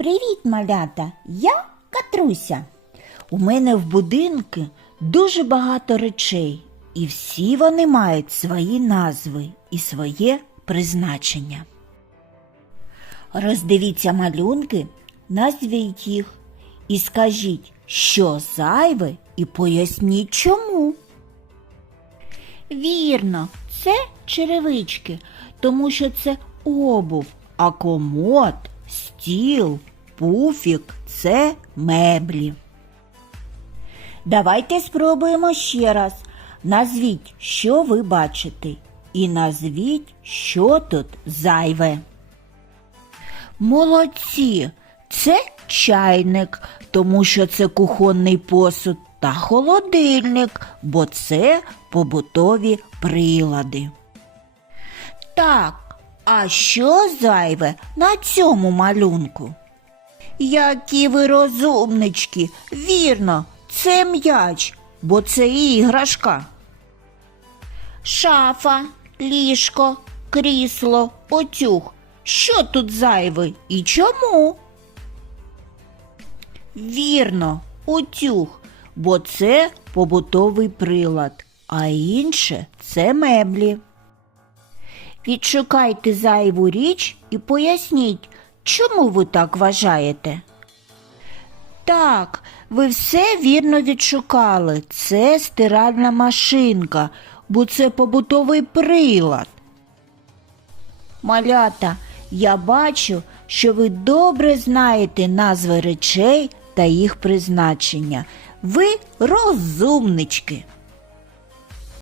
Привіт, малята! Я Катруся. У мене в будинку дуже багато речей, і всі вони мають свої назви і своє призначення. Роздивіться малюнки, назвіть їх і скажіть, що зайве, і поясніть чому. Вірно, це черевички, тому що це обув, а комод, стіл, пуфік це меблі. Давайте спробуємо ще раз. Назвіть, що ви бачите, і назвіть, що тут зайве. Молодці! Це чайник, тому що це кухонний посуд, та холодильник, бо це побутові прилади. Так, а що зайве на цьому малюнку? Які ви розумнички, вірно, це м'яч, бо це іграшка. Шафа, ліжко, крісло, отюг. Що тут зайве і чому? Вірно, утюг, бо це побутовий прилад, а інше це меблі. Відшукайте зайву річ і поясніть, чому ви так вважаєте. Так, ви все вірно відшукали. Це стиральна машинка, бо це побутовий прилад. Малята, я бачу, що ви добре знаєте назви речей та їх призначення. Ви розумнички.